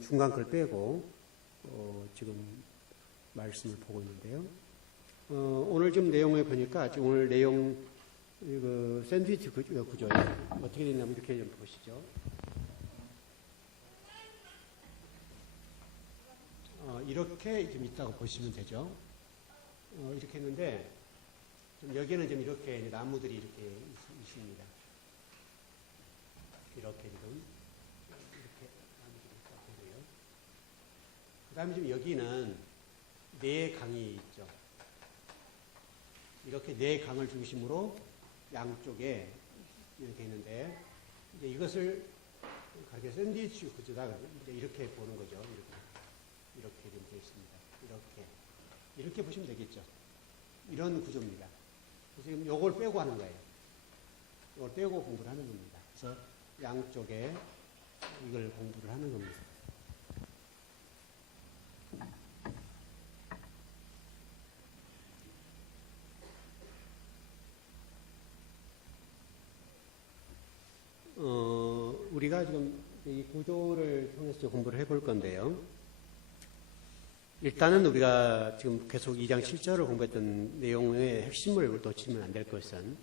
중간 걸 빼고 지금 말씀을 보고 있는데요. 오늘 좀 내용을 보니까 오늘 내용 샌드위치 구조에 어떻게 되냐면 이렇게 좀 보시죠. 이렇게 좀 있다고 보시면 되죠. 이렇게 했는데 좀 여기는 좀 이렇게 나무들이 이렇게 있습니다. 이렇게 지금 이렇게 나무들이 있고요. 그다음에 지금 여기는 네 강이 있죠. 이렇게 네 강을 중심으로 양쪽에 이렇게 있는데 이제 이것을 가르쳐 샌드위치 구조다 이렇게 보는 거죠. 이렇게 좀 되어 있습니다. 이렇게 보시면 되겠죠. 이런 구조입니다. 지금 요걸 빼고 하는 거예요. 이걸 빼고 공부를 하는 겁니다. 그래서 양쪽에 이걸 공부를 하는 겁니다. 우리가 지금 이 구조를 통해서 공부를 해볼 건데요. 일단은 우리가 지금 계속 2장 7절을 공부했던 내용의 핵심을 놓치면 안 될 것은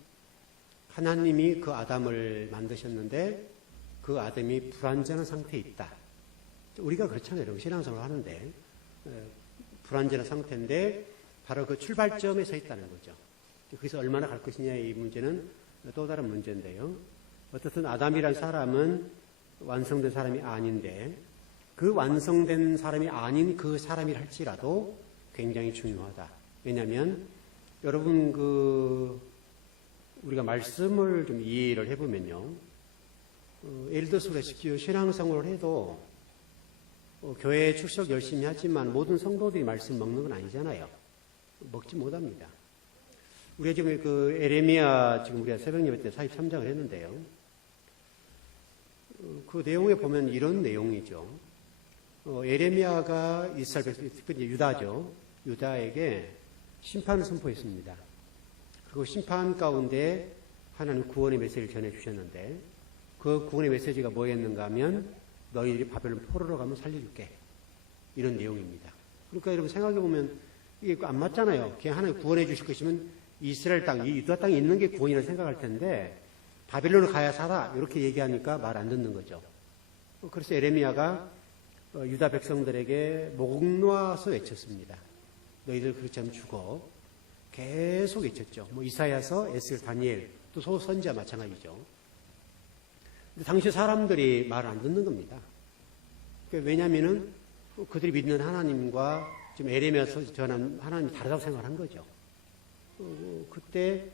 하나님이 그 아담을 만드셨는데 그 아담이 불완전한 상태에 있다. 우리가 그렇잖아요. 신앙생활을 하는데 불완전한 상태인데 바로 그 출발점에 서 있다는 거죠. 거기서 얼마나 갈 것이냐의 이 문제는 또 다른 문제인데요. 어떻든 아담이란 사람은 완성된 사람이 아닌데 그 완성된 사람이 아닌 그 사람이라 할지라도 굉장히 중요하다. 왜냐하면 여러분 우리가 말씀을 좀 이해를 해보면요. 예를 들어서 우리가 신앙생활을 해도 교회 출석 열심히 하지만 모든 성도들이 말씀 먹는 건 아니잖아요. 먹지 못합니다. 우리가 지금 에레미야 지금 우리가 새벽 예배 때 43장을 했는데요. 그 내용에 보면 이런 내용이죠. 에레미야가 이스라엘 백성, 특히 유다죠. 유다에게 심판을 선포했습니다. 그 심판 가운데 하나님 구원의 메시지를 전해주셨는데 그 구원의 메시지가 뭐였는가 하면 너희들이 바벨론 포로로 가면 살려줄게. 이런 내용입니다. 그러니까 여러분 생각해보면 이게 안 맞잖아요. 그냥 하나님 구원해 주실 것이면 이스라엘 땅, 이 유다 땅에 있는 게 구원이라고 생각할 텐데 바벨론을 가야 살아. 이렇게 얘기하니까 말 안 듣는 거죠. 그래서 에레미야가 유다 백성들에게 목 놓아서 외쳤습니다. 너희들 그렇지 않으면 죽어. 계속 외쳤죠. 이사야서, 에스겔, 다니엘, 또 소선지자 마찬가지죠. 근데 당시 사람들이 말을 안 듣는 겁니다. 왜냐하면은 그들이 믿는 하나님과 지금 에레미야서 전한 하나님이 다르다고 생각한 거죠. 그때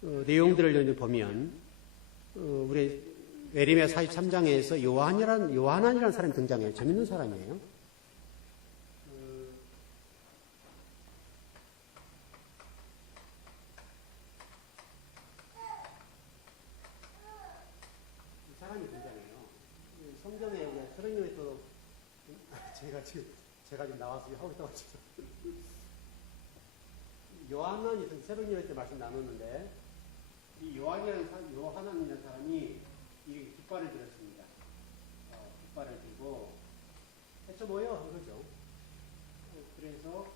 내용들을 보면 우리 에레미야 43장에서 요한이라는 사람이 등장해요. 재밌는 사람이에요. 이 사람이 등장해요. 성경에 우리가 서령님에 또 제가 지금 나와서 하고 있다고 하죠. 요한은 새벽 예배 때 말씀 나눴는데 이 요한이라는 사람이 이 깃발을 들었습니다. 깃발을 들고 해쳐 모여 한 거죠. 그래서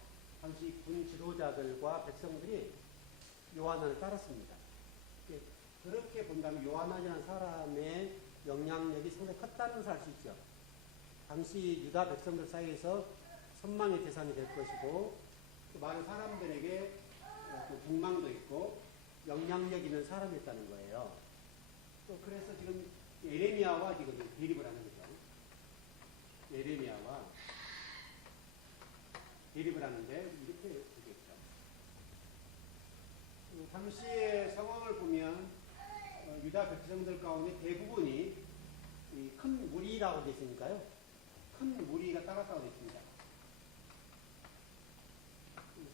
당시 군 지도자들과 백성들이 요한을 따랐습니다. 그렇게 본다면 요한이라는 사람의 영향력이 상당히 컸다는 것을 알 수 있죠. 당시 유다 백성들 사이에서 선망의 대상이 될 것이고 또 많은 사람들에게 공망도 있고 영향력 있는 사람이었다는 거예요. 또 그래서 지금 에레미야와 지금 대립을 하는 거죠. 에레미야와 대립을 하는데 이렇게 되겠죠. 당시의 상황을 보면 유다 백성들 가운데 대부분이 큰 무리라고 되어 있으니까요. 큰 무리가 따랐다고 되어 있습니다.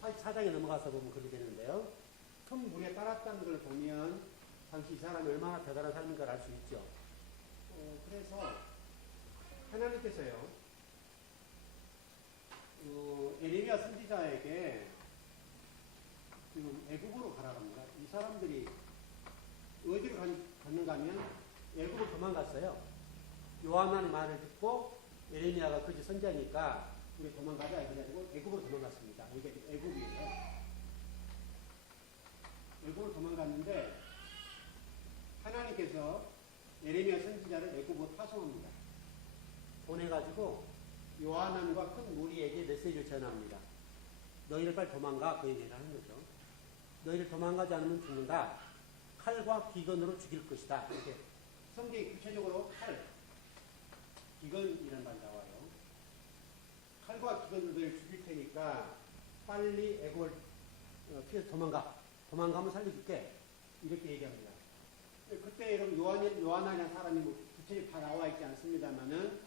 44장에 넘어가서 보면 그렇게 되는데요. 큰 무리에 따랐다는 걸 보면 당시 이 사람이 얼마나 대단한 사람인가를 알 수 있죠. 그래서 하나님께서요. 에레미야 선지자에게 지금 애굽으로 가라고 합니다. 이 사람들이 어디로 갔는가 하면 애굽으로 도망갔어요. 요한의 말을 듣고 에레미야가 그지 선지하니까 우리 도망가자 이래가지고 애굽으로 도망갔습니다. 이게 애굽이에요. 애굽으로 도망갔는데 하나님께서 에레미야 선지자를 애굽으로 파송합니다. 보내가지고 요하난과 큰 무리에게 메시지를 전합니다. 너희를 빨리 도망가, 그 얘기를 하는 거죠. 너희를 도망가지 않으면 죽는다. 칼과 기근으로 죽일 것이다. 이렇게 성경이 구체적으로 칼, 기근이라는 말이 나와요. 칼과 기근으로 너희를 죽일 테니까 빨리 애굽을 피해서 도망가. 도망가면 살려줄게. 이렇게 얘기합니다. 그때 여러분 요하난이라는 사람이 뭐 구체적으로 다 나와 있지 않습니다만은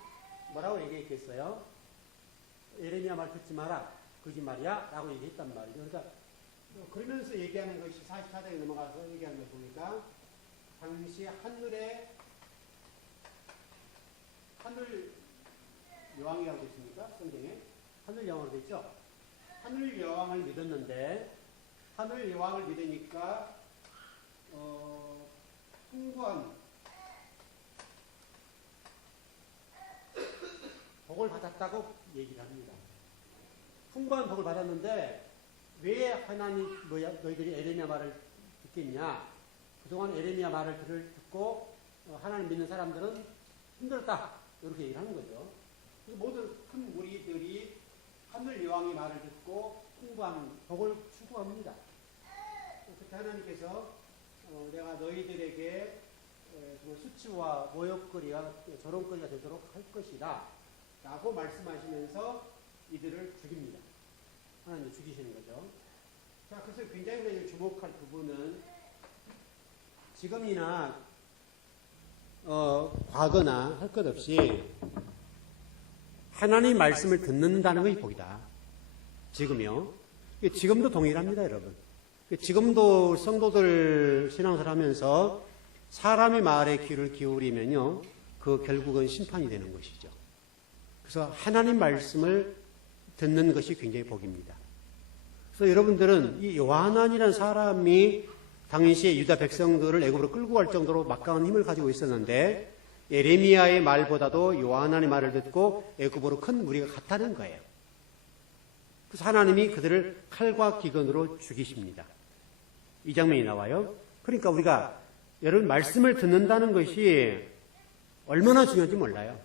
뭐라고 얘기했겠어요? 에레미야 말 듣지 마라. 거짓말이야. 라고 얘기했단 말이죠. 그러니까 그러면서 얘기하는 것이 44장에 넘어가서 얘기하는 거 보니까 당시 하늘 여왕이라고 되어 있습니까? 성경에 하늘 여왕으로 되어 있죠. 하늘 여왕을 믿었는데 하늘 여왕을 믿으니까 풍부한 복을 받았다고 얘기를 합니다. 풍부한 복을 받았는데 왜 하나님 너희들이 에레미야 말을 듣겠냐? 그동안 에레미야 말을 듣고 하나님 믿는 사람들은 힘들었다. 이렇게 얘기를 하는 거죠. 모든 큰 무리들이 하늘 여왕의 말을 듣고 풍부한 복을 추구합니다. 그때 하나님께서 내가 너희들에게 수치와 모욕거리와 조롱거리가 되도록 할 것이다. 라고 말씀하시면서 이들을 죽입니다. 하나님 죽이시는 거죠. 자, 그래서 굉장히 주목할 부분은 지금이나 과거나 할 것 없이 하나님 말씀을 듣는다는 것이 복이다. 지금요. 지금도 동일합니다, 여러분. 지금도 성도들 신앙생활 하면서 사람의 말에 귀를 기울이면요, 그 결국은 심판이 되는 것이죠. 그래서 하나님 말씀을 듣는 것이 굉장히 복입니다. 그래서 여러분들은 이 요하난이라는 사람이 당시에 유다 백성들을 애굽으로 끌고 갈 정도로 막강한 힘을 가지고 있었는데 에레미야의 말보다도 요하난의 말을 듣고 애굽으로 큰 무리가 갔다는 거예요. 그래서 하나님이 그들을 칼과 기근으로 죽이십니다. 이 장면이 나와요. 그러니까 우리가 여러분 말씀을 듣는다는 것이 얼마나 중요한지 몰라요.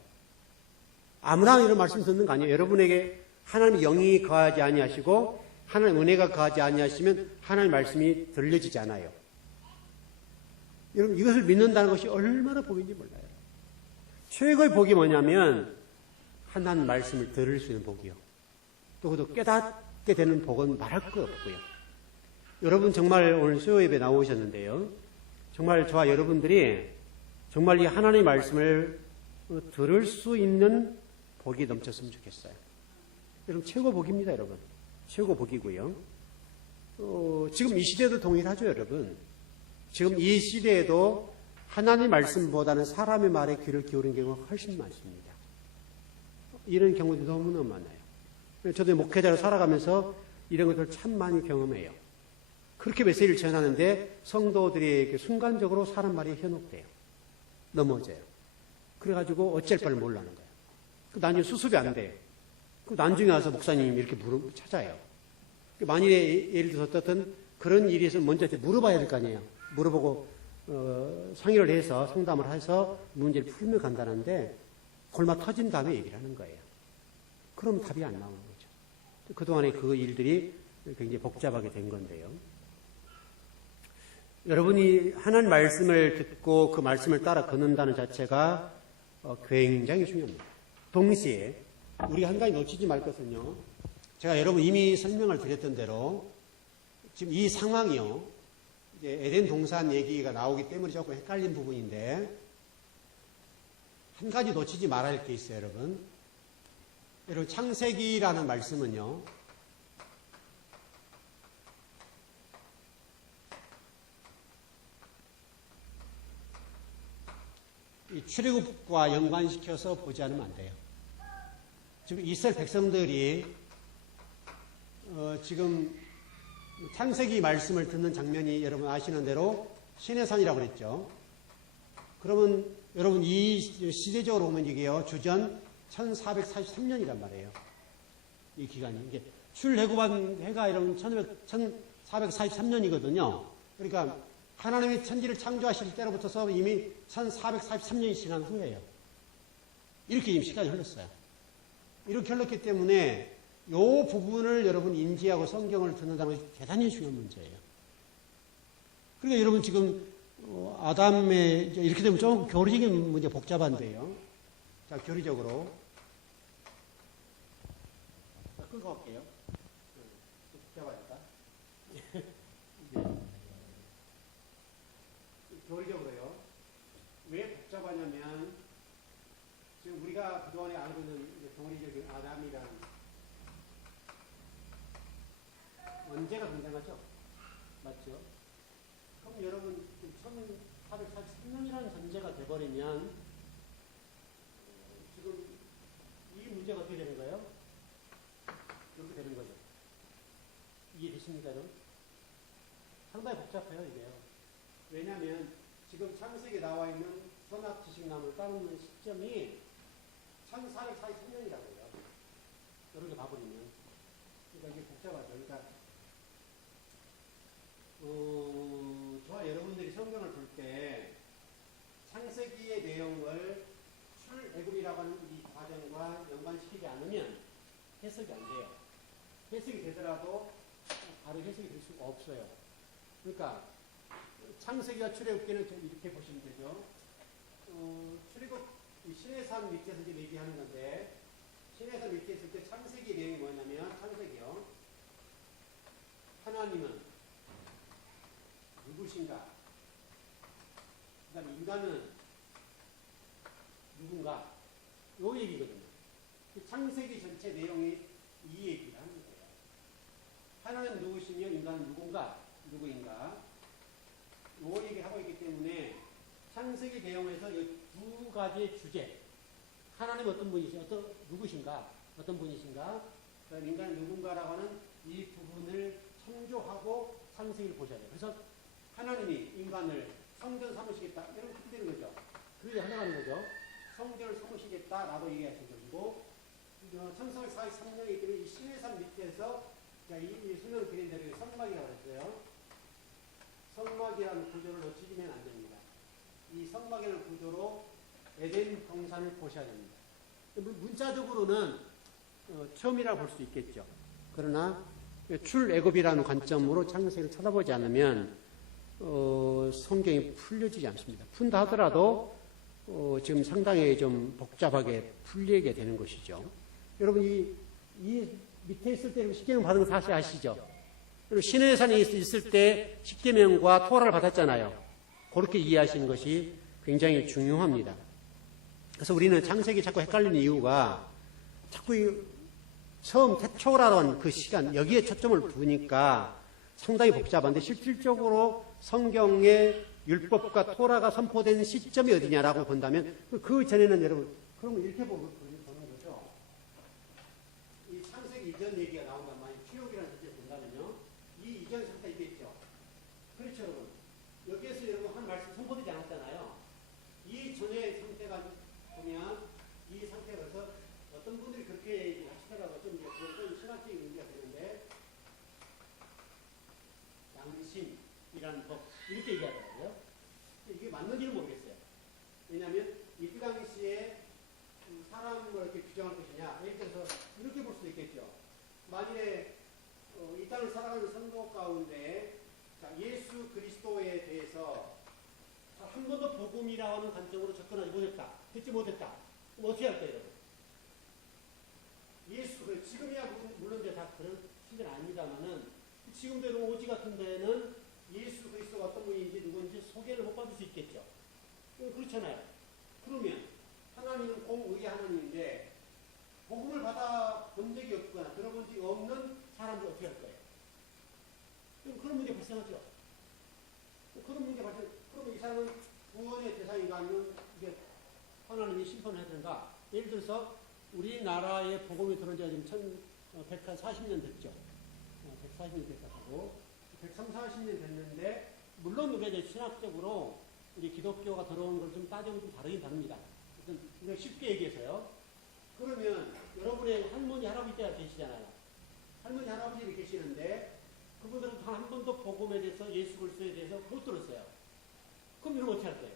아무나 이런 말씀 듣는 거 아니에요. 여러분에게 하나님의 영이 거하지 아니하시고 하나님의 은혜가 거하지 아니하시면 하나님의 말씀이 들려지지 않아요. 여러분 이것을 믿는다는 것이 얼마나 복인지 몰라요. 최고의 복이 뭐냐면 하나님 말씀을 들을 수 있는 복이요. 또 그것도 깨닫게 되는 복은 말할 거 없고요. 여러분 정말 오늘 수요 예배 나오셨는데요. 정말 저와 여러분들이 정말 이 하나님의 말씀을 들을 수 있는 복이 넘쳤으면 좋겠어요. 여러분 최고 복입니다, 여러분. 최고 복이고요. 지금 이 시대도 동일하죠, 여러분. 지금 이 시대에도 하나님 말씀보다는 사람의 말에 귀를 기울이는 경우가 훨씬 많습니다. 이런 경우도 너무너무 많아요. 저도 목회자로 살아가면서 이런 것들을 참 많이 경험해요. 그렇게 메시지를 전하는데 성도들이 순간적으로 사람 말이 현혹돼요. 넘어져요. 그래가지고 어쩔 바를 모르는 거예요. 나중에 수습이 안 돼요. 나중에 와서 목사님 이렇게 찾아요. 만일에 예를 들어서 어떤 그런 일이 있으면 먼저 물어봐야 될 거 아니에요. 물어보고 상의를 해서 상담을 해서 문제를 풀면 간다는데 골마 터진 다음에 얘기를 하는 거예요. 그럼 답이 안 나오는 거죠. 그동안에 그 일들이 굉장히 복잡하게 된 건데요. 여러분이 하나님 말씀을 듣고 그 말씀을 따라 걷는다는 자체가 굉장히 중요합니다. 동시에 우리가 한 가지 놓치지 말 것은요. 제가 여러분 이미 설명을 드렸던 대로 지금 이 상황이요. 이제 에덴 동산 얘기가 나오기 때문에 조금 헷갈린 부분인데 한 가지 놓치지 말아야 할 게 있어요, 여러분. 여러분 창세기라는 말씀은요. 이 출애굽과 연관시켜서 보지 않으면 안 돼요. 지금 이스라엘 백성들이 지금 창세기 말씀을 듣는 장면이 여러분 아시는 대로 시내산이라고 그랬죠. 그러면 여러분 이 시대적으로 보면 이게요. 주전 1443년이란 말이에요. 이 기간이. 이게 출애굽한 해가 이런 1443년이거든요. 그러니까 하나님이 천지를 창조하실 때로부터서 이미 1443년이 지난 후예요. 이렇게 지금 시간이 흘렀어요. 이렇게 흘렀기 때문에 이 부분을 여러분 인지하고 성경을 듣는다는 것이 대단히 중요한 문제예요. 그러니까 여러분 지금 아담의 이렇게 되면 좀 교리적인 문제 복잡한데요. 자, 교리적으로 끌고 갈게요. 복잡하니까. 교리적으로요. 왜 복잡하냐면 지금 우리가 그동안에 알고 있는 교리적인 아담이란 언제가 등장하죠? 맞죠? 그럼 여러분 1443년이라는 전제가 돼버리면 지금 이 문제가 어떻게 되는 거예요? 이렇게 되는 거죠. 이해되십니까, 여러분? 상당히 복잡해요, 이게요. 왜냐하면 지금 창세기에 나와 있는 선악지식나무를 따르는 시점이 1443년이라고요. 이렇게 봐버리면. 그러니까 이게 복잡하죠. 그러니까 저와 여러분들이 성경을 볼 때 창세기의 내용을 출애굽이라고 하는 이 과정과 연관시키지 않으면 해석이 안 돼요. 해석이 되더라도 바로 해석이 될 수가 없어요. 그러니까 창세기와 출애굽기는 이렇게 보시면 되죠. 출애굽 시내산 밑에서 지금 얘기하는 건데 시내산 밑에 있을 때 창세기 내용이 뭐냐면 창세기요. 하나님은 누구신가? 그 다음에 인간은 누군가? 요 얘기거든요. 창세기 전체 내용이 이 얘기를 하는 거예요. 하나님은 누구시며 인간은 누군가? 누구인가? 요 얘기를 하고 있기 때문에 창세기 내용에서 이 두 가지의 주제 하나님 어떤 분이신가? 누구신가? 어떤 분이신가? 그다음 인간은 누군가라고 하는 이 부분을 참조하고 창세기를 보셔야 돼요. 그래서 하나님이 인간을 성전 삼으시겠다. 이런 게 되는 거죠. 그게 하나가는 거죠. 성전을 삼으시겠다라고 얘기하신 것이고 1443년이기 때문에 이 시내산 밑에서 이 수명을 그린 대로 성막이라고 했어요. 성막이라는 구조를 놓치시면 안 됩니다. 이 성막이라는 구조로 에덴 동산을 보셔야 됩니다. 문자적으로는 처음이라고 볼 수 있겠죠. 그러나 출애굽이라는 관점으로 창세기를 쳐다보지 않으면 성경이 풀려지지 않습니다. 푼다 하더라도 지금 상당히 좀 복잡하게 풀리게 되는 것이죠. 여러분 이 밑에 있을 때 십계명 받은 거 사실 아시죠? 그리고 시내산에 있을 때 십계명과 토라를 받았잖아요. 그렇게 이해하시는 것이 굉장히 중요합니다. 그래서 우리는 창세기 자꾸 헷갈리는 이유가 자꾸 처음 태초라는 그 시간 여기에 초점을 두니까 상당히 복잡한데 실질적으로 성경의 율법과 토라가 선포된 시점이 어디냐라고 본다면 그 전에는 여러분 그러면 이렇게 보는 거죠. 이 창세기 이전 얘기가 나온단 말이에요. 출애굽이라는 주제를 본다면요. 이 이전 상태 있겠죠. 그렇죠, 여러분. 여기에서 여러분 한 말씀 선포되지 않았잖아요. 이 전의 상태가 보면 이 상태에서 어떤 분들이 그렇게 하시더라고요. 좀 그건 신학적인 문제가 되는데 양심이라는 법 이렇게 얘기하더라고요. 이게 맞는지는 모르겠어요. 왜냐하면 이때 당시에 사람을 이렇게 규정할 것이냐 예를 들어서 이렇게 볼 수도 있겠죠. 만일에 이 땅을 살아가는 성도 가운데 예수 그리스도에 대해서 한 번도 복음이라고 하는 관점으로 접근하지 못했다. 듣지 못했다. 그럼 어떻게 할까요, 여러분? 지금이야 물론 이제 다 그런 시대는 아닙니다만은 지금도 이런 오지 같은 데는 예수 그리스도가 어떤 분인지 누구인지 소개를 못 받을 수 있겠죠. 그렇잖아요. 그러면 하나님은 공의의 하나님인데 복음을 받아본 적이 없거나 들어본 적이 없는 사람들 어떻게 할 거예요? 그런 문제 발생하죠. 그런 문제 발생. 그러면 이 사람은 구원의 대상인가 아니면 이게 하나님이 심판을 해야 되는가? 예를 들어서 우리나라에 복음이 들어온 지가 지금 140년 됐죠. 140년 됐다고. 140년 됐는데 물론 우리가 이제 신학적으로 우리 기독교가 들어온 걸 좀 따지면 좀 다르긴 다릅니다. 우리가 쉽게 얘기해서요. 그러면 여러분의 할머니, 할아버지 때가 계시잖아요. 할머니, 할아버지들이 계시는데 그분들은 단 한 번도 복음에 대해서 예수 그리스도에 대해서 못 들었어요. 그럼 이러면 어떻게 할 거예요?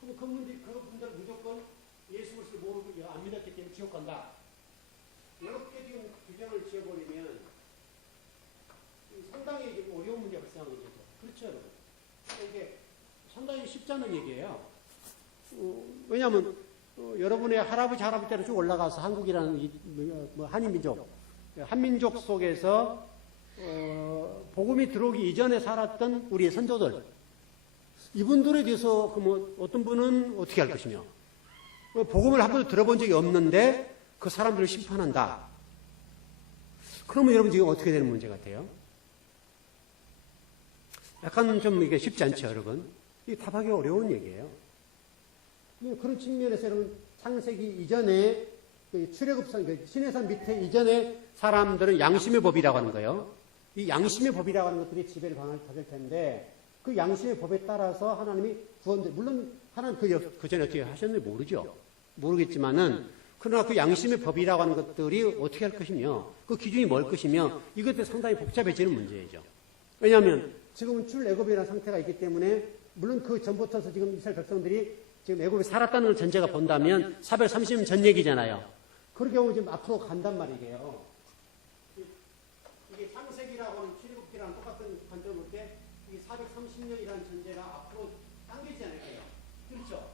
그럼 그분들은 무조건 예수 그리스도 모르고 안 믿었기 때문에 지옥 간다. 이렇게 지금 규정을 지어버리면 상당히 지금 어려운 문제가 발생하게 되죠. 그렇죠, 여러분? 이게 상당히 쉽지 않은 얘기예요. 왜냐하면 여러분의 할아버지, 할아버지 때로 쭉 올라가서 한국이라는 한인민족, 한민족 속에서 복음이 들어오기 이전에 살았던 우리의 선조들, 이분들에 대해서 그러면 어떤 분은 어떻게 할 것이며, 복음을 한 번도 들어본 적이 없는데 그 사람들을 심판한다. 그러면 여러분 지금 어떻게 되는 문제 같아요? 약간 좀 이게 쉽지 않죠, 여러분? 이게 답하기 어려운 얘기예요. 그런 측면에서 여러분 창세기 이전에 출애굽선 시내산 밑에 이전에 사람들은 양심의 법이라고 하는 거예요. 이 양심의 법이라고 하는 것들이 지배를 받을 텐데 그 양심의 법에 따라서 하나님이 구원들, 물론 하나님 그 전에 어떻게 하셨는지 모르죠. 모르겠지만은 그러나 그 양심의 법이라고 하는 것들이 어떻게 할 것이며 그 기준이 뭘 것이며 이것도 상당히 복잡해지는 문제이죠. 왜냐하면 지금은 출애굽이라는 상태가 있기 때문에 물론 그 전부터서 지금 이스라엘 백성들이 지금 애굽에 살았다는 걸 전제가 본다면 430년 전 얘기잖아요. 그런 경우 지금 앞으로 간단 말이에요. 이게 창세기라고 하는 출애굽기랑 똑같은 관점을 볼 때 이 430년이라는 전제가 앞으로 당기지 않을까요? 그렇죠?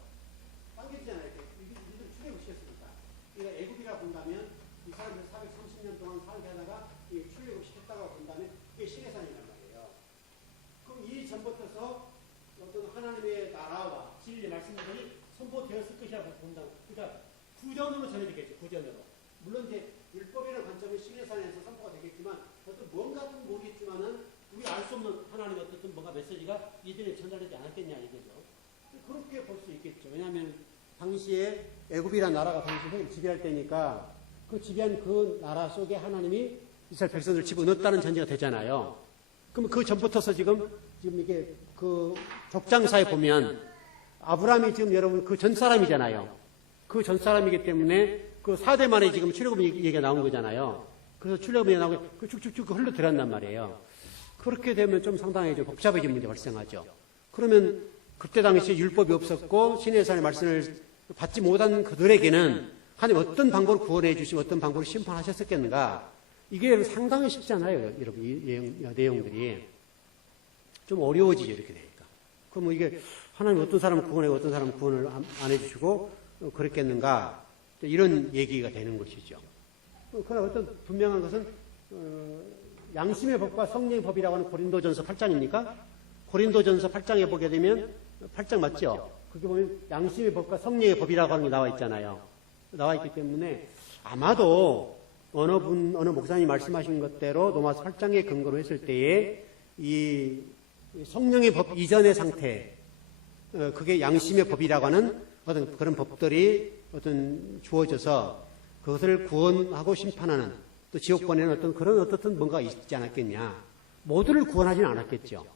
당기지 않을까요? 이들 출애굽시켰으니까. 그러니까 애굽이라 본다면 이 사람들 430년 동안 살게 하다가 출애굽시켰다고 본다면 그게 시내산이란 말이에요. 그럼 이 전부터서 어떤 하나님의 나라와 진리 말씀들이 선포되었을 것이라고 본다. 그러니까 구전으로 전해지겠죠. 구전으로. 물론 이제 율법이라는 관점은 시내산에서 선포가 되겠지만 어떤 뭔가는 모르겠지만은 우리 알 수 없는 하나님의 어떤 뭔가 메시지가 이들에 전달되지 않았겠냐 이거죠. 그렇게 볼 수 있겠죠. 왜냐하면 당시에 애굽이라는 나라가 당시에 지배할 때니까 그 지배한 그 나라 속에 하나님이 이스라엘 백성들을 집어넣었다는 전제가 되잖아요. 그럼 그 전부터서 지금 이게 그 족장사에 보면 아브라함이 지금 여러분 그 전 사람이잖아요. 그 전 사람이기 때문에 그 4대 만에 지금 출애굽 얘기가 나온 거잖아요. 그래서 출애굽이 나오고 그 쭉쭉쭉 흘러 들어간단 말이에요. 그렇게 되면 좀 상당히 좀 복잡해진 문제가 발생하죠. 그러면 그때 당시에 율법이 없었고 신의 산의 말씀을 받지 못한 그들에게는 하나님 어떤 방법으로 구원해 주시고 어떤 방법으로 심판하셨었겠는가? 이게 상당히 쉽지 않아요, 여러분. 이 내용들이 좀 어려워지죠, 이렇게 되니까. 그럼 이게 하나님 어떤 사람 구원하고 어떤 사람 구원을 안 해주시고 그랬겠는가? 이런 얘기가 되는 것이죠. 그러나 어떤 분명한 것은 양심의 법과 성령의 법이라고 하는 고린도전서 8장입니까? 고린도전서 8장에 보게 되면 8장 맞죠? 그게 보면 양심의 법과 성령의 법이라고 하는 게 나와 있잖아요. 나와 있기 때문에 아마도 어느 목사님이 말씀하신 것대로 로마서 8장에 근거로 했을 때에 이 성령의 법 이전의 상태, 그게 양심의 법이라고 하는 어떤 그런 법들이 어떤 주어져서 그것을 구원하고 심판하는 또 지옥 보내는 어떤 그런 어떻든 뭔가 있지 않았겠냐. 모두를 구원하지는 않았겠죠.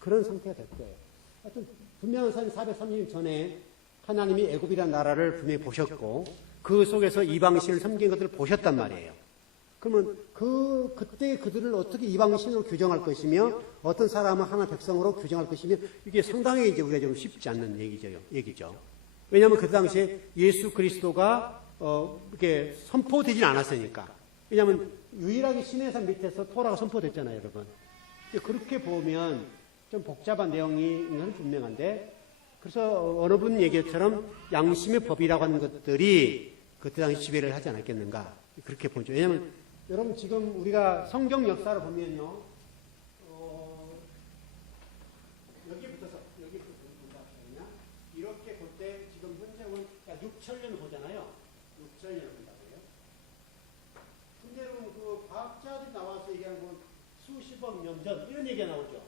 그런 상태가 될 거예요. 하여튼 분명한 사실 430년 전에 하나님이 애굽이라는 나라를 분명히 보셨고 그 속에서 이방신을 섬긴 것들을 보셨단 말이에요. 그러면 그때 그들을 어떻게 이방신으로 규정할 것이며 어떤 사람은 하나 백성으로 규정할 것이며 이게 상당히 이제 우리가 좀 쉽지 않는 얘기죠. 왜냐하면 그 당시에 예수 그리스도가 이렇게 선포되진 않았으니까. 왜냐하면 유일하게 시내산 밑에서 토라가 선포됐잖아요, 여러분. 그렇게 보면 좀 복잡한 내용이 이건 분명한데 그래서 어느 분 얘기처럼 양심의 법이라고 하는 것들이 그때 당시 지배를 하지 않았겠는가 그렇게 보죠. 왜냐하면 여러분 지금 우리가 성경 역사를 보면요, 여기부터 본다 그러냐? 이렇게 볼 때 지금 현재는 6천년을 보잖아요. 6천년을 본다고요. 근데 여러분 그 과학자들이 나와서 얘기하는 건 수십억 년 전 이런 얘기가 나오죠.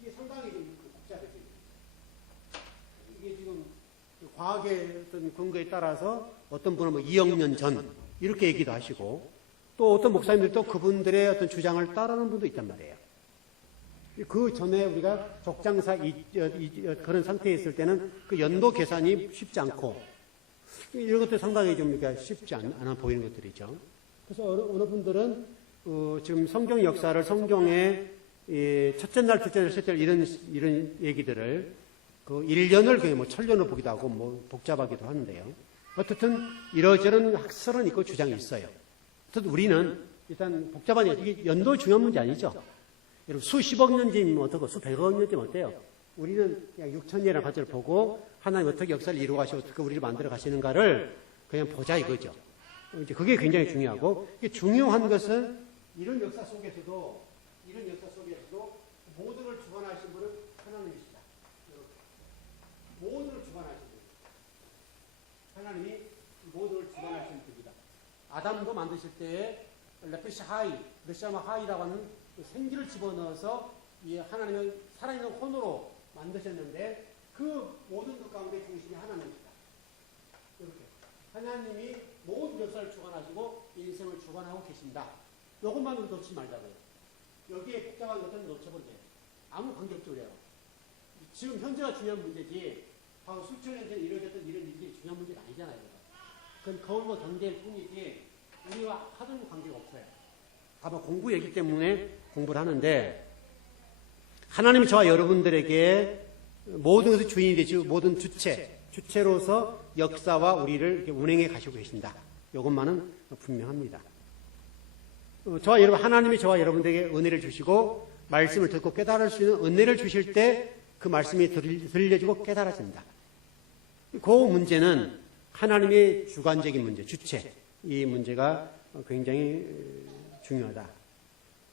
이게 상당히 좀 복잡해지죠. 이게 지금 과학의 어떤 근거에 따라서 어떤 분은 뭐 2억 년 전 이렇게 얘기도 하시고 또 어떤 목사님들도 그분들의 어떤 주장을 따르는 분도 있단 말이에요. 그 전에 우리가 족장사 그런 상태에 있을 때는 그 연도 계산이 쉽지 않고 이런 것도 상당히 좀 쉽지 않아 보이는 것들이죠. 그래서 어느 분들은 지금 성경 역사를 성경의 첫째 날, 둘째 날, 셋째 날 이런 얘기들을 그 1년을 그냥 뭐 천년으로 보기도 하고 뭐 복잡하기도 하는데요. 어쨌든 이러저런 학설은 있고 주장이 있어요. 어쨌든 우리는 일단 복잡한 이게 연도 중요한 문제 아니죠. 여러분 수십억 년쯤 어떻고 수백억 년쯤 어때요? 우리는 그냥 6천년이라는 관점을 보고 하나님 어떻게 역사를 이루어 가시고 어떻게 우리를 만들어 가시는가를 그냥 보자 이거죠. 이제 그게 굉장히 중요하고 중요한 것은 이런 역사 속에서도 모든 걸 주관하신 분은 하나님이시다. 모든 걸 주관하신 분. 하나님이 모든 걸 주관하신 분이다. 아담도 만드실 때에 레프시 하이, 레시아마 하이라고 하는 생기를 집어넣어서 이 하나님은 살아있는 혼으로 만드셨는데 그 모든 것 가운데 중심이 하나님이시다. 이렇게 하나님이 모든 역사를 주관하시고 인생을 주관하고 계신다. 이것만으로 놓치지 말자고요. 여기에 복잡한 것들은 놓쳐버려요. 아무 관계없죠. 그래요. 지금 현재가 중요한 문제지 과거 수천 년 전에 이루어졌던 이런 일이 중요한 문제가 아니잖아요. 그건 거울과 경계일 뿐이지 우리와 하던 관계가 없어요. 다만 공부 얘기 때문에 공부를 하는데 하나님이 저와 여러분들에게 모든 것의 주인이 되시고 모든 주체로서 역사와 우리를 이렇게 운행해 가시고 계신다. 이것만은 분명합니다. 저와 여러분, 하나님이 저와 여러분들에게 은혜를 주시고 말씀을 듣고 깨달을 수 있는 은혜를 주실 때 그 말씀이 들려지고 깨달아진다. 그 문제는 하나님의 주관적인 문제, 주체, 이 문제가 굉장히 중요하다.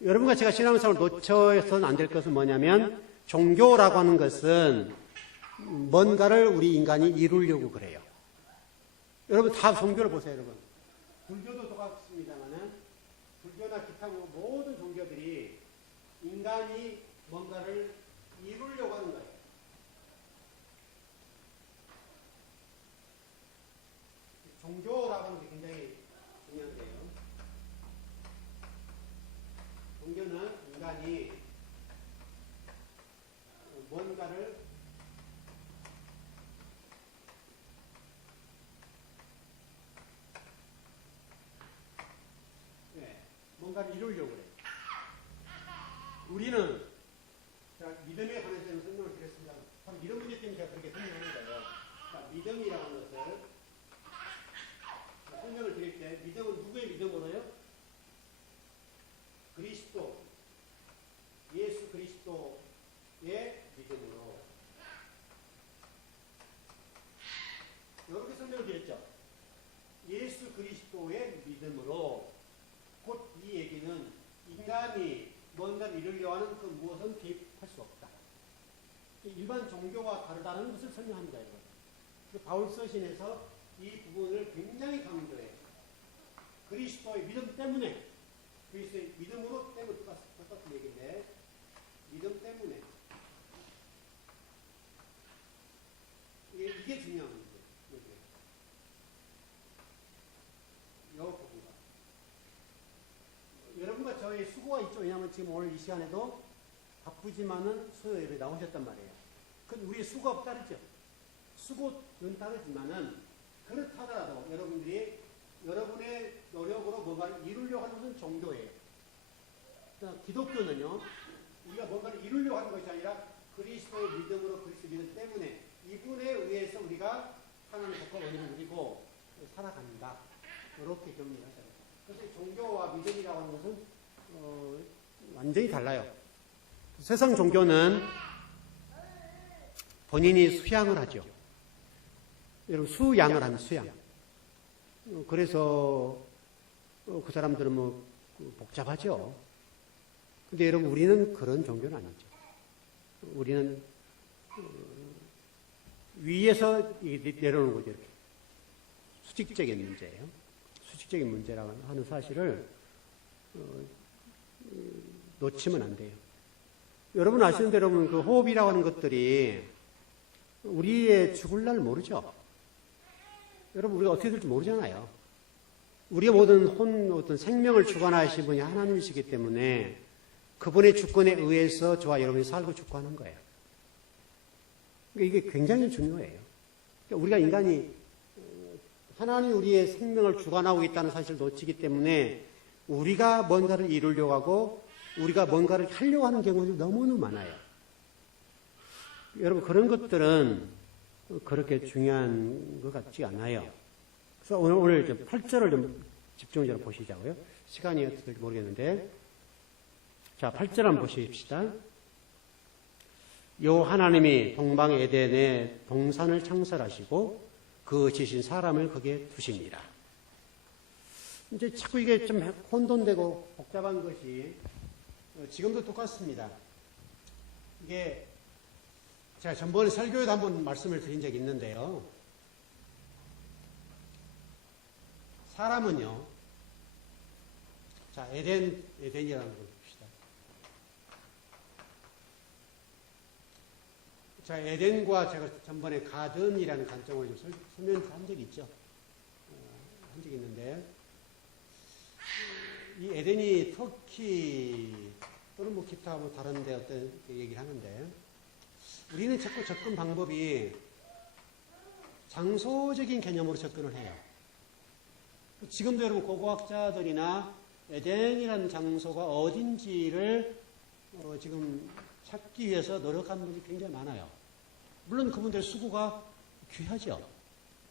여러분과 제가 신앙생활을 놓쳐서는 안 될 것은 뭐냐면 종교라고 하는 것은 뭔가를 우리 인간이 이루려고 그래요. 여러분 다 종교를 보세요. 여러분 불교도 똑같습니다만은 불교나 기타 모든 종교들이 인간이 뭔가를 이루려고 하는 거예요. 종교라고 하는 게 굉장히 중요한데요. 종교는 인간이 뭔가를 이루려고 해요. 우리는 믿음에 관해서는 설명을 드렸습니다. 바로 믿음 문제 때문에 제가 그렇게 설명하는 거예요. 믿음이라는 것을 설명을 드릴 때 믿음은 누구의 믿음으로요? 그리스도, 예수 그리스도의 믿음으로. 이렇게 설명을 드렸죠. 예수 그리스도의 믿음으로. 곧 이 얘기는 인간이 뭔가를 이루려고 하는 그 무엇은 개입할 수 없다. 일반 종교와 다르다는 것을 설명합니다. 바울 서신에서 이 부분을 굉장히 강조해요. 그리스도의 믿음 때문에, 그리스도의 믿음으로 때문에 똑같은 얘기인데, 믿음 때문에. 이게 중요한 문제예요. 여러분과 저의 수고가 있죠. 왜냐하면 지금 오늘 이 시간에도 바쁘지만은 수요일에 나오셨단 말이에요. 그건 우리의 수고가 따르죠. 수고는 따르지만은 그렇다더라도 여러분들이 여러분의 노력으로 뭔가를 이루려고 하는 것은 종교예요. 기독교는요, 우리가 뭔가를 이루려고 하는 것이 아니라 그리스도의 믿음으로 그리스도 믿음 때문에 이분에 의해서 우리가 하나님의 복과 은혜를 누리고 살아간다. 이렇게 정리하죠. 그래서 종교와 믿음이라고 하는 것은 완전히 달라요. 세상 종교는 본인이 수양을 하죠. 여러분 수양을 하는 수양. 그래서 그 사람들은 뭐 복잡하죠. 근데 여러분 우리는 그런 종교는 아니죠. 우리는 위에서 내려오는 거죠. 이렇게. 수직적인 문제예요. 수직적인 문제라고 하는 사실을 놓치면 안 돼요. 여러분 아시는 대로 그 호흡이라고 하는 것들이 우리의 죽을 날 모르죠. 여러분 우리가 어떻게 될지 모르잖아요. 우리의 모든 어떤 생명을 주관하시는 분이 하나님이시기 때문에 그분의 주권에 의해서 저와 여러분이 살고 죽고 하는 거예요. 그러니까 이게 굉장히 중요해요. 그러니까 우리가 인간이 하나님이 우리의 생명을 주관하고 있다는 사실을 놓치기 때문에 우리가 뭔가를 이루려고 하고 우리가 뭔가를 하려고 하는 경우들이 너무너무 많아요. 여러분, 그런 것들은 그렇게 중요한 것 같지 않아요. 그래서 오늘 8절을 좀 집중적으로 보시자고요. 시간이 어떻게 될지 모르겠는데. 자, 8절 한번 보십시다. 요 하나님이 동방 에덴에 동산을 창설하시고 그 지신 사람을 거기에 두십니다. 이제 자꾸 이게 좀 혼돈되고 복잡한 것이 지금도 똑같습니다. 이게 제가 전번에 설교에도 한번 말씀을 드린 적이 있는데요. 사람은요, 자, 에덴이라는 걸 봅시다. 자, 에덴과 제가 전번에 가든이라는 관점을 좀 설명한 적이 있죠. 한 적이 있는데, 이 에덴이 터키 또는 뭐 기타 뭐 다른데 어떤 얘기를 하는데, 우리는 자꾸 접근 방법이 장소적인 개념으로 접근을 해요. 지금도 여러분 고고학자들이나 에덴이라는 장소가 어딘지를 지금 찾기 위해서 노력하는 분들이 굉장히 많아요. 물론 그분들 수고가 귀하죠.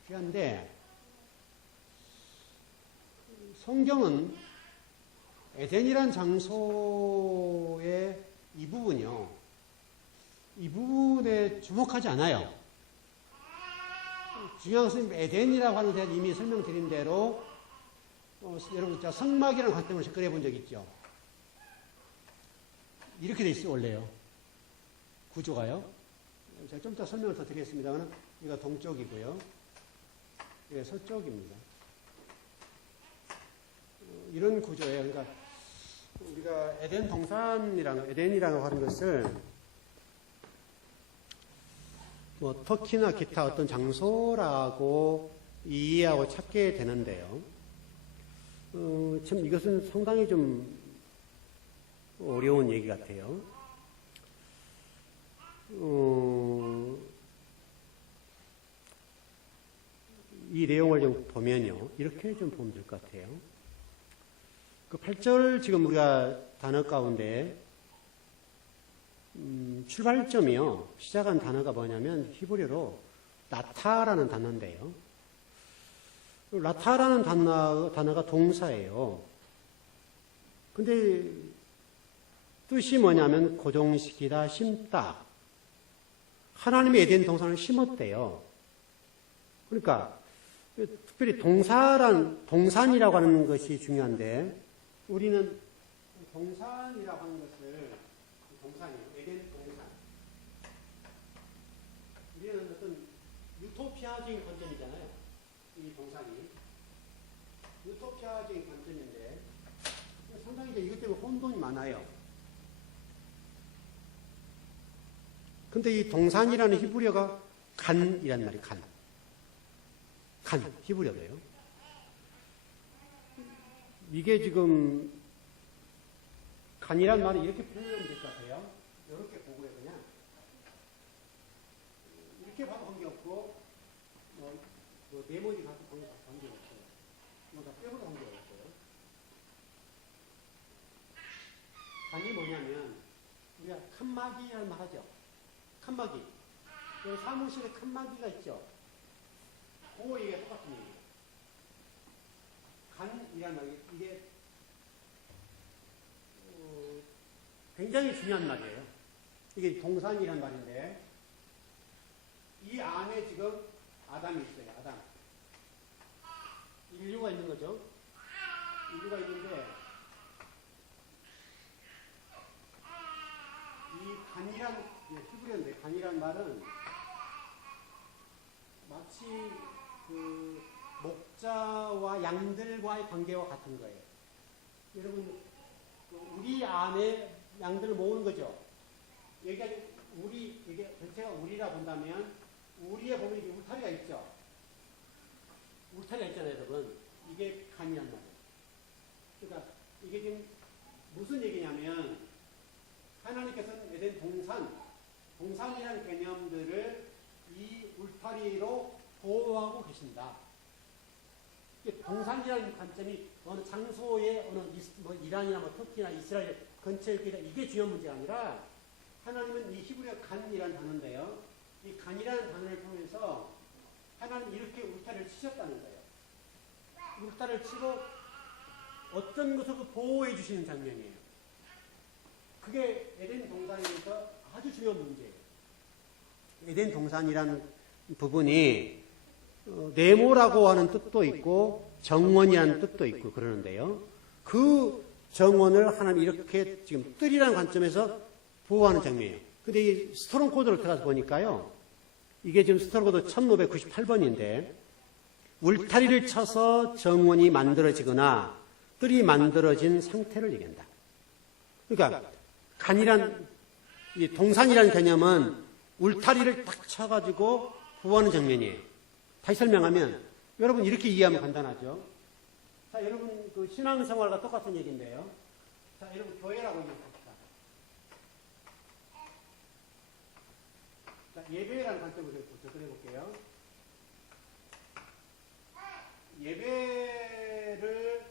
귀한데 성경은 에덴이라는 장소의 이 부분이요. 이 부분에 주목하지 않아요. 중요한 것은 에덴이라고 하는 데는 이미 설명드린 대로 여러분 성막이라는 관점을 접근해 본 적 있죠? 이렇게 돼 있어요, 원래요. 구조가요. 제가 좀 더 설명을 더 드리겠습니다만, 여기가 동쪽이고요. 여기가 서쪽입니다. 이런 구조예요. 그러니까 우리가 에덴이라고 하는 것을 뭐 터키나 기타 어떤 장소라고 이해하고 찾게 되는데요. 참 이것은 상당히 좀 어려운 얘기 같아요. 이 내용을 좀 보면요. 이렇게 좀 보면 될 것 같아요. 그 8절 지금 우리가 단어 가운데 출발점이요. 시작한 단어가 뭐냐면 히브리어로 라타라는 단어인데요. 라타라는 단어가 동사예요. 근데 뜻이 뭐냐면 고정시키다, 심다. 하나님이 에덴 동산을 심었대요. 그러니까 특별히 동산이라고 하는 것이 중요한데 우리는 동산이라고 하는 것을 동산이에요. 에덴 동산. 우리는 어떤 유토피아적인 관점이잖아요. 이 동산이. 유토피아적인 관점인데 상당히 이것 때문에 혼돈이 많아요. 근데 이 동산이라는 히브리어가 간이란 말이에요. 간. 히브리어예요. 이게 지금 간이란 말이 이렇게 표현하면 될 것 같아요. 이렇게 보고요, 그냥. 이렇게 봐도 관계없고, 네모지 봐도 관계없어요. 뭔가 빼고도 관계없어요. 간이 뭐냐면, 우리가 칸막이라는 말 하죠. 칸막이. 사무실에 칸막이가 있죠. 그 얘기가 똑같은 얘기예요. 간이란 말이, 이게 굉장히 중요한 말이에요. 이게 동산이란 말인데 이 안에 지금 아담이 있어요. 아담. 인류가 있는 거죠. 인류가 있는데 이 간이란 히브리어인데 간이란 말은 마치 그 목자와 양들과의 관계와 같은 거예요. 여러분 우리 안에 양들을 모으는 거죠. 여기가 이게 전체가 우리라 본다면 우리에 보면 이게 울타리가 있죠. 울타리가 있잖아요, 여러분. 이게 간이란 말이에요. 그러니까 이게 지금 무슨 얘기냐면 하나님께서는 에덴 동산이라는 개념들을 이 울타리로 보호하고 계신다. 동산이라는 관점이 어느 장소에 어느 이란이나 터키나 이스라엘 근처에 있다, 이게 중요한 문제가 아니라 하나님은 이 히브리어 간이라는 단어인데요. 이 간이라는 단어를 통해서 하나님 이렇게 울타리를 치셨다는 거예요. 울타리를 치고 어떤 것을 보호해 주시는 장면이에요. 그게 에덴 동산에서 아주 중요한 문제예요. 에덴 동산이라는 부분이 네모라고 하는 뜻도 있고 정원이라는 뜻도 있고 그러는데요. 그 정원을 하나님 이렇게 지금 뜰이라는 관점에서 보호하는 장면이에요. 근데 이 스토론 코드를 들어가서 보니까요. 이게 지금 스토론 코드 1598번인데 울타리를 쳐서 정원이 만들어지거나 뜰이 만들어진 상태를 얘기한다. 그러니까 이 동산이라는 개념은 울타리를 딱 쳐가지고 보호하는 장면이에요. 다시 설명하면 여러분 이렇게 이해하면 간단하죠. 자, 여러분 그 신앙생활과 똑같은 얘기인데요. 자, 여러분 교회라고 얘기합시다. 자, 예배라는 관점으로 접근해 볼게요. 예배를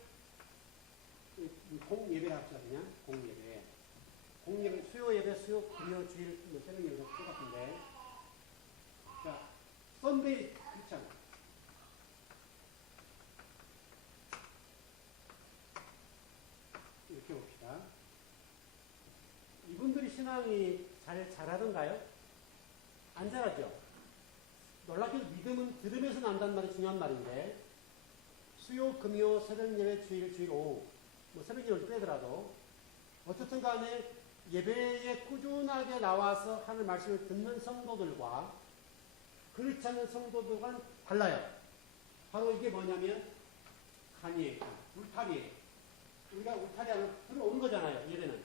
공예배라 합시다. 그냥 공예배. 공예배, 수요예배, 수요, 금요, 주일, 새벽 예배랑 똑같은데. 자, 썬데이 크리스찬. 이렇게 봅시다. 이분들이 신앙이 잘하던가요? 안 잘하죠? 놀랍게도 믿음은 들으면서 난다는 말이 중요한 말인데, 수요, 금요, 새벽 예배, 주일 오후, 새벽 예배를 빼더라도, 어쨌든 간에 예배에 꾸준하게 나와서 하는 말씀을 듣는 성도들과 그렇지 않은 성도들과는 달라요. 바로 이게 뭐냐면 간이에요. 울타리예요. 우리가 울타리 안에 들어오는 거잖아요. 예배는.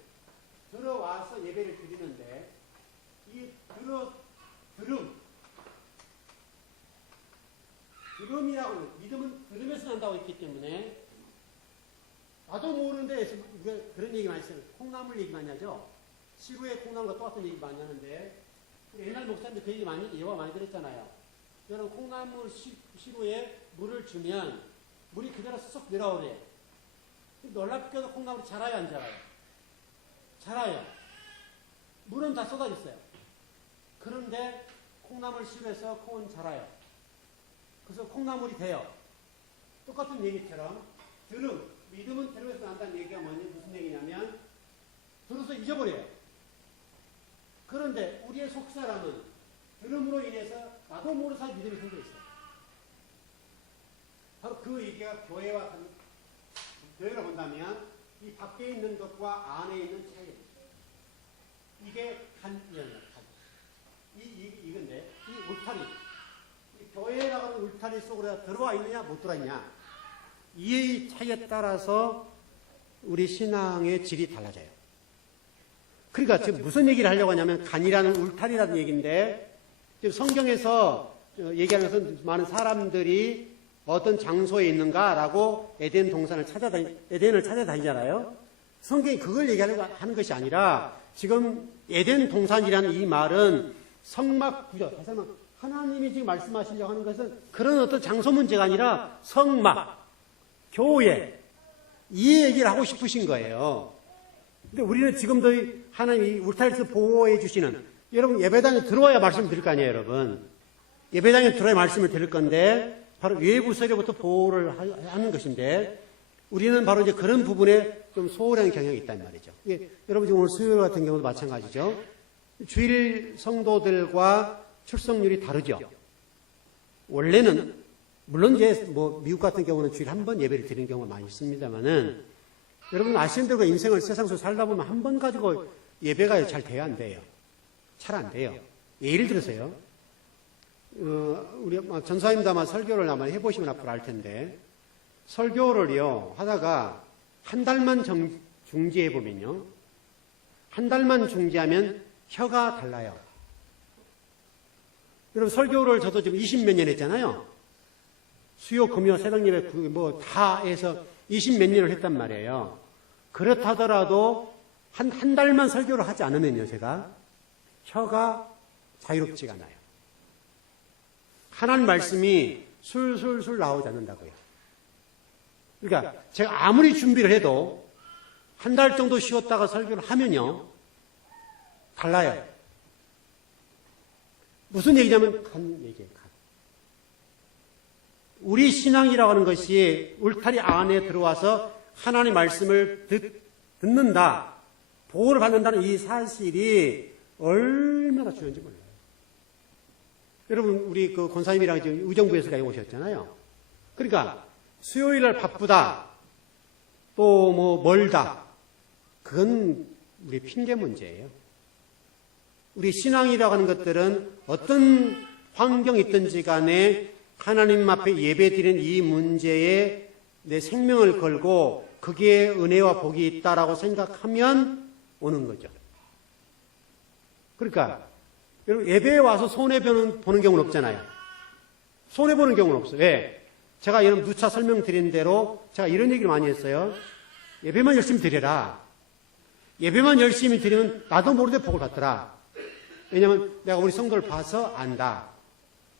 들어와서 예배를 드리는데 이 들음이라고 믿음은 들으면서 난다고 했기 때문에 나도 모르는데 우리가 그런 얘기 많이 써요. 콩나물 얘기 많이 하죠. 시루에 콩나물과 똑같은 얘기 많이 하는데 옛날 목사님들 그 얘기 예화 많이 들었잖아요. 여러분 콩나물 시루에 물을 주면 물이 그대로 쏙 내려오래. 놀랍게도 콩나물이 자라요, 안 자라요? 자라요. 물은 다 쏟아졌어요. 그런데 콩나물 시루에서 콩은 자라요. 그래서 콩나물이 돼요. 똑같은 얘기처럼 믿음은 들으면서 난다는 얘기가 무슨 얘기냐면 들어서 잊어버려요. 그런데 우리의 속사람은 들음으로 인해서 나도 모르는 사이 믿음이 생겨 있어요. 바로 그 얘기가 교회로 본다면 이 밖에 있는 것과 안에 있는 차이예요. 이게 간이었나 이건데 이 울타리, 이 교회라고 하는 울타리 속으로 들어와 있느냐 못 들어와 있냐, 이의 차이에 따라서 우리 신앙의 질이 달라져요. 그러니까 지금 무슨 얘기를 하려고 하냐면 간이라는 울타리라는 얘기인데, 지금 성경에서 얘기하는 것은 많은 사람들이 어떤 장소에 있는가라고 에덴을 찾아다니잖아요. 성경이 그걸 얘기하려고 하는 것이 아니라 지금 에덴 동산이라는 이 말은 성막 구조, 다시 말하면 하나님이 지금 말씀하시려고 하는 것은 그런 어떤 장소 문제가 아니라 성막, 교회, 이 얘기를 하고 싶으신 거예요. 근데 우리는 지금도 하나님이 울타리에서 보호해 주시는, 여러분 예배당에 들어와야 말씀을 드릴 거 아니에요, 여러분. 예배당에 들어야 말씀을 드릴 건데 바로 외부 세력부터 보호를 하는 것인데 우리는 바로 이제 그런 부분에 좀 소홀한 경향이 있단 말이죠. 여러분 지금 오늘 수요일 같은 경우도 마찬가지죠. 주일 성도들과 출석률이 다르죠. 원래는 물론 이제 미국 같은 경우는 주일 한 번 예배를 드리는 경우가 많이 있습니다만은 여러분 아시는 대로 인생을 세상 속에 살다 보면 한 번 가지고 예배가 잘 돼야 안 돼요. 잘 안 돼요. 예를 들어서요. 우리 전사님도 아마 설교를 아마 해보시면 앞으로 알 텐데, 설교를요 하다가 한 달만 중지해 보면요, 한 달만 중지하면 혀가 달라요. 여러분 설교를 저도 지금 20몇 년 했잖아요. 수요, 금요, 새벽 예배 다 해서 20몇 년을 했단 말이에요. 그렇다더라도 한 달만 설교를 하지 않으면요, 제가 혀가 자유롭지가 않아요. 하나님 말씀이 술술술 나오지 않는다고요. 그러니까 제가 아무리 준비를 해도 한 달 정도 쉬었다가 설교를 하면요, 달라요. 무슨 얘기냐면 간 얘기예요. 간. 우리 신앙이라고 하는 것이 울타리 안에 들어와서 하나님의 말씀을 듣는다, 보호를 받는다는 이 사실이 얼마나 중요한지 몰라요. 여러분, 우리 그 권사님이랑 지금 의정부에서 오셨잖아요. 그러니까 수요일 날 바쁘다, 또 뭐 멀다, 그건 우리 핑계 문제예요. 우리 신앙이라고 하는 것들은 어떤 환경이 있든지 간에 하나님 앞에 예배드리는 이 문제에 내 생명을 걸고 거기에 은혜와 복이 있다라고 생각하면 오는 거죠. 그러니까 여러분, 예배에 와서 손해보는 경우는 없잖아요. 손해보는 경우는 없어요. 왜? 제가 여러분 누차 설명드린 대로 제가 이런 얘기를 많이 했어요. 예배만 열심히 드려라. 예배만 열심히 드리면 나도 모르게 복을 받더라. 왜냐하면 내가 우리 성도를 봐서 안다.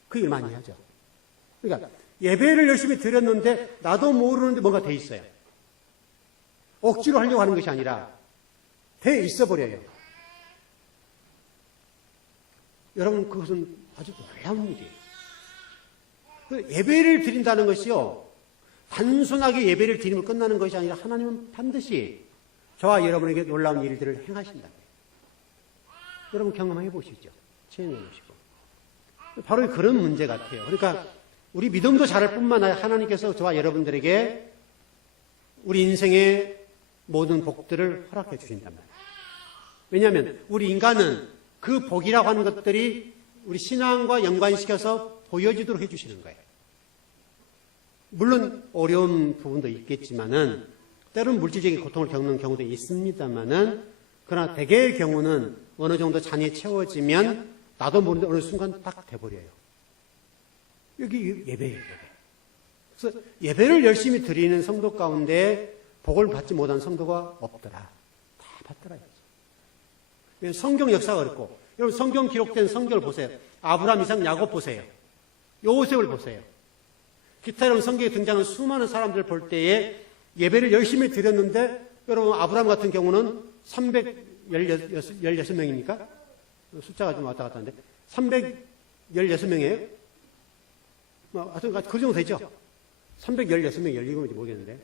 그 얘기를 많이 하죠. 그러니까 예배를 열심히 드렸는데 나도 모르는데 뭔가 돼 있어요. 억지로 하려고 하는 것이 아니라 돼 있어 버려요. 여러분, 그것은 아주 놀라운 일이에요. 예배를 드린다는 것이요, 단순하게 예배를 드리면 끝나는 것이 아니라 하나님은 반드시 저와 여러분에게 놀라운 일들을 행하신다. 여러분 경험해 보시죠. 체험해 보시고. 바로 그런 문제 같아요. 그러니까 우리 믿음도 잘할 뿐만 아니라 하나님께서 저와 여러분들에게 우리 인생의 모든 복들을 허락해 주신단 말이에요. 왜냐하면 우리 인간은 그 복이라고 하는 것들이 우리 신앙과 연관시켜서 보여지도록 해주시는 거예요. 물론 어려운 부분도 있겠지만은, 때로는 물질적인 고통을 겪는 경우도 있습니다만은, 그러나 대개의 경우는 어느 정도 잔이 채워지면 나도 모르는데 어느 순간 딱 돼버려요. 여기 예배예요, 예배. 그래서 예배를 열심히 드리는 성도 가운데 복을 받지 못한 성도가 없더라. 다 받더라. 성경 역사가 그렇고, 여러분 성경 기록된 성경을 보세요. 아브라함, 이삭, 야곱 보세요. 요셉을 보세요. 기타 여러분 성경에 등장하는 수많은 사람들을 볼 때에 예배를 열심히 드렸는데, 여러분 아브라함 같은 경우는 316명입니까? 숫자가 좀 왔다 갔다 하는데 316명이에요? 하여튼 그 정도 되죠? 316명, 17명인지 모르겠는데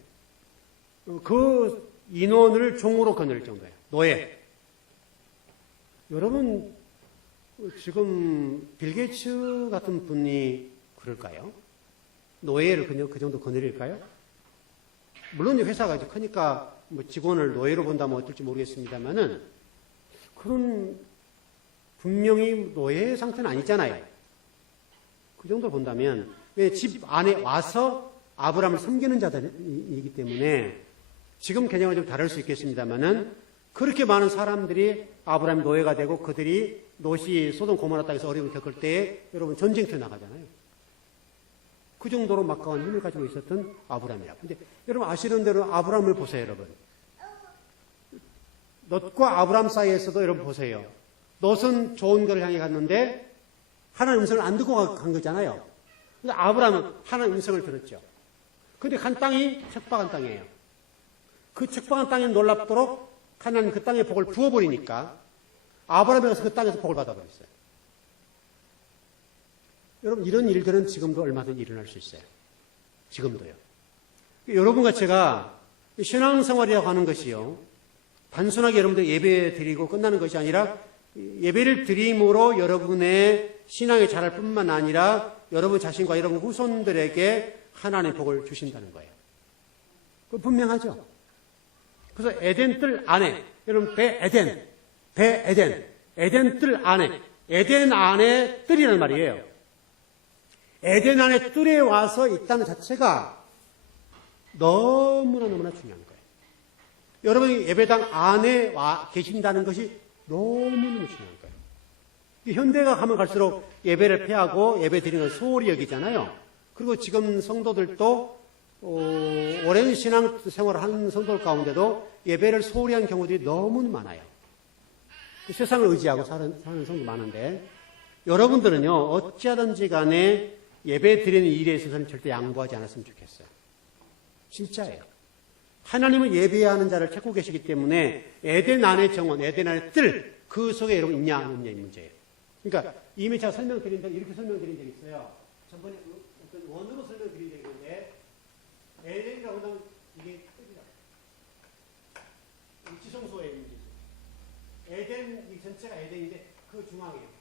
그 인원을 종으로 거느릴 정도예요. 노예. 여러분, 지금 빌 게이츠 같은 분이 그럴까요? 노예를 그 정도 거느릴까요? 물론 회사가 이제 크니까 뭐 직원을 노예로 본다면 어떨지 모르겠습니다만은, 그런 분명히 노예 상태는 아니잖아요. 그 정도 본다면, 왜 집 안에 와서 아브라함을 섬기는 자들이기 때문에 지금 개념은 좀 다를 수 있겠습니다만은, 그렇게 많은 사람들이 아브라함 노예가 되고 그들이 롯이 소돔 고모라 땅에서 어려움을 겪을 때에 여러분 전쟁터에 나가잖아요. 그 정도로 막강한 힘을 가지고 있었던 아브라함이라고. 근데 여러분 아시는 대로 아브라함을 보세요, 여러분. 롯과 아브라함 사이에서도 여러분 보세요. 롯은 좋은 거를 향해 갔는데 하나님 음성을 안 듣고 간 거잖아요. 근데 아브라함은 하나님 음성을 들었죠. 근데 간 땅이 척박한 땅이에요. 그 척박한 땅이 놀랍도록 하나님 그 땅에 복을 부어버리니까 아브라함이 가서 그 땅에서 복을 받아버렸어요. 여러분, 이런 일들은 지금도 얼마든지 일어날 수 있어요. 지금도요. 여러분과 제가 신앙생활이라고 하는 것이요, 단순하게 여러분들 예배 드리고 끝나는 것이 아니라 예배를 드림으로 여러분의 신앙이 자랄 뿐만 아니라 여러분 자신과 여러분 후손들에게 하나님의 복을 주신다는 거예요. 그거 분명하죠? 그래서 에덴 뜰 안에, 여러분 에덴 뜰 안에, 에덴 안에 뜰이라는 말이에요. 에덴 안에 뜰에 와서 있다는 자체가 너무나 중요한 거예요. 여러분이 예배당 안에 와 계신다는 것이 너무너무 중요한 거예요. 현대가 가면 갈수록 예배를 폐하고 예배 드리는 걸 소홀히 여기잖아요. 그리고 지금 성도들도 오랜 신앙 생활을 하는 성도들 가운데도 예배를 소홀히 하는 경우들이 너무 많아요. 세상을 의지하고 사는 성도 많은데, 여러분들은요 어찌하든지 간에 예배 드리는 일에 있어서는 절대 양보하지 않았으면 좋겠어요. 진짜예요. 하나님은 예배하는 자를 찾고 계시기 때문에 에덴 안의 정원, 에덴 안의 뜰, 그 속에 여러분 있냐 안 있냐 이 문제예요. 그러니까 이미 제가 설명드린 적, 이렇게 설명드린 적이 있어요. 전번에 어떤 원으로 설명드린 적이 있는데 에덴이라고 하면 이게 뜰이라고. 지성소에 있는 에덴, 이 전체가 에덴인데 그 중앙이에요.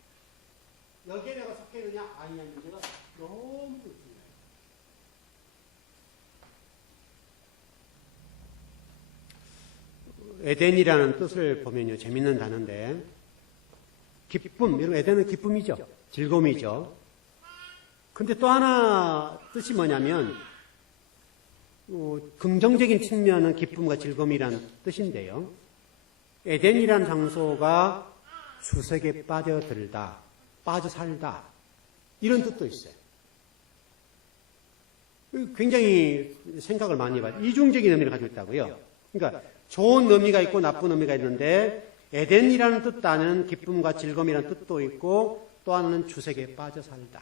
여기에 내가 속해 있느냐 아니냐 문제가 너무 중요해요. 에덴이라는 뜻을 보면요, 재밌는 단어인데, 기쁨, 여러분, 에덴은 기쁨이죠. 즐거움이죠. 근데 또 하나 뜻이 뭐냐면, 긍정적인 측면은 기쁨과 즐거움이라는 뜻인데요. 에덴이라는 장소가 주색에 빠져들다, 빠져 살다, 이런 뜻도 있어요. 굉장히 생각을 많이 해봐요. 이중적인 의미를 가지고 있다고요. 그러니까 좋은 의미가 있고 나쁜 의미가 있는데 에덴이라는 뜻과는 기쁨과 즐거움이라는 뜻도 있고 또 하나는 주색에 빠져 살다.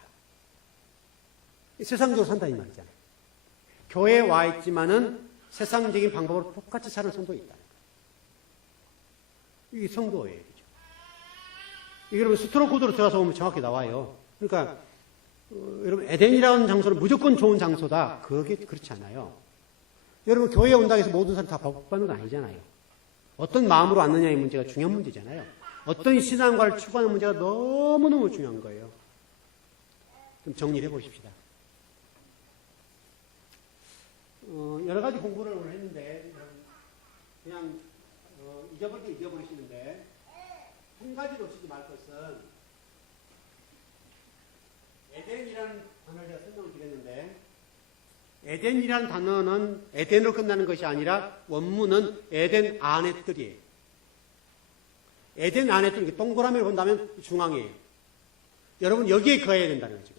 세상적으로 산다 이 말이잖아요. 교회에 와 있지만은 세상적인 방법으로 똑같이 사는 성도 있다. 이게 성도예요. 이게 여러분 스트로크 코드로 들어가서 보면 정확히 나와요. 그러니까 여러분 에덴이라는 장소는 무조건 좋은 장소다. 그게 그렇지 않아요. 여러분 교회에 온다고 해서 모든 사람이 다 복받는 건 아니잖아요. 어떤 마음으로 왔느냐의 문제가 중요한 문제잖아요. 어떤 신앙과를 추구하는 문제가 너무너무 중요한 거예요. 좀 정리를 해보십시다. 여러 가지 공부를 오늘 했는데 그냥 잊어버릴 때 잊어버리시는데 한 가지 놓치지 말 것은 에덴이라는 단어를 제가 설명을 드렸는데 에덴이라는 단어는 에덴으로 끝나는 것이 아니라 원문은 에덴 안의 뜰이에요. 에덴 안의 뜰, 동그라미를 본다면 중앙이에요. 여러분 여기에 거해야 된다는 거죠.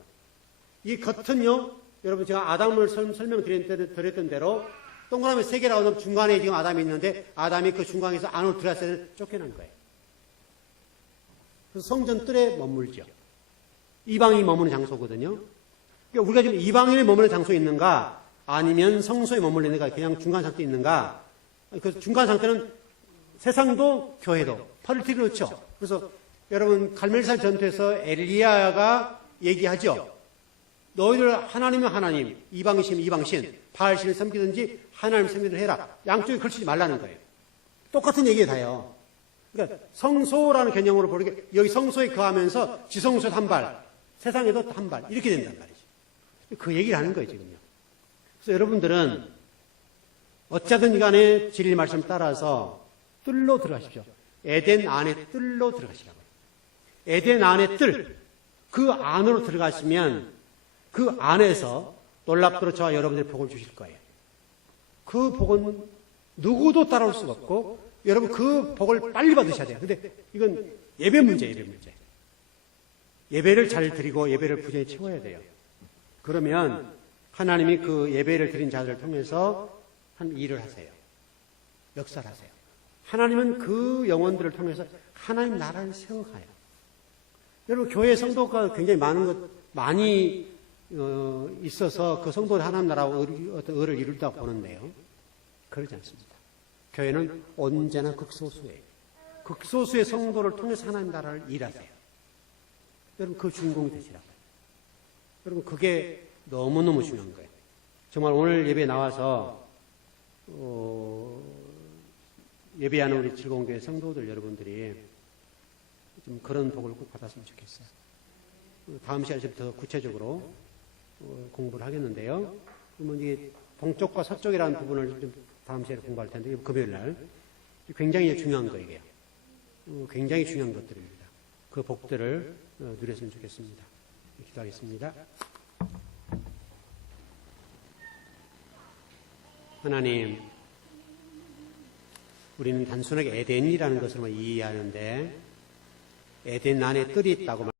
이 겉은요, 여러분 제가 아담을 설명드렸던 대로 동그라미 3개라고 하면 중간에 지금 아담이 있는데 아담이 그 중간에서 안으로 들어갔을 때 쫓겨난 거예요. 그래서 성전 뜰에 머물죠. 이방인이 머무는 장소거든요. 그러니까 우리가 지금 이방인이 머무는 장소에 있는가 아니면 성소에 머물리는가 그냥 중간 상태에 있는가. 그 중간 상태는 세상도 교회도 펄티를 넣죠. 그래서 여러분 갈멜산 전투에서 엘리야가 얘기하죠. 너희들 하나님은 하나님, 이방신 이방신, 바알신을 섬기든지 하나님 섬기든 해라. 양쪽에 걸치지 말라는 거예요. 똑같은 얘기에 다요. 그러니까 성소라는 개념으로 보게 여기 성소에 거하면서 지성소에 한 발, 세상에도 한 발 이렇게 된단 말이죠. 그 얘기를 하는 거예요 지금요. 그래서 여러분들은 어쩌든 간에 진리 말씀 따라서 뜰로 들어가십시오. 에덴 안에 뜰로 들어가시라고요. 에덴 안에 뜰, 그 안으로 들어가시면 그 안에서 놀랍도록 저와 여러분들의 복을 주실 거예요. 그 복은 누구도 따라올 수가 없고 여러분 그 복을 빨리 받으셔야 돼요. 근데 이건 예배 문제예요. 예배 문제. 예배를 잘 드리고 예배를 부지런히 채워야 돼요. 그러면 하나님이 그 예배를 드린 자들을 통해서 한 일을 하세요. 역사를 하세요. 하나님은 그 영혼들을 통해서 하나님 나라를 세워가요. 여러분 교회 성도가 굉장히 많이 있어서 그 성도를 하나님 나라와 어떤 의를 이룰다고 보는데요. 그러지 않습니다. 교회는 언제나 극소수예요. 극소수의 성도를 통해서 하나님 나라를 일하세요. 여러분 그 주인공이 되시라고요. 여러분 그게 너무너무 중요한 거예요. 정말 오늘 예배에 나와서 예배하는 우리 즐거운교회 성도들 여러분들이 좀 그런 복을 꼭 받았으면 좋겠어요. 다음 시간에 더 구체적으로 공부를 하겠는데요. 그러면 이게 동쪽과 서쪽이라는 부분을 좀 다음 시간에 공부할 텐데 금요일 날 굉장히 중요한 거예요. 굉장히 중요한 것들입니다. 그 복들을 누렸으면 좋겠습니다. 기도하겠습니다. 하나님, 우리는 단순하게 에덴이라는 것을 이해하는데 에덴 안에 뜰이 있다고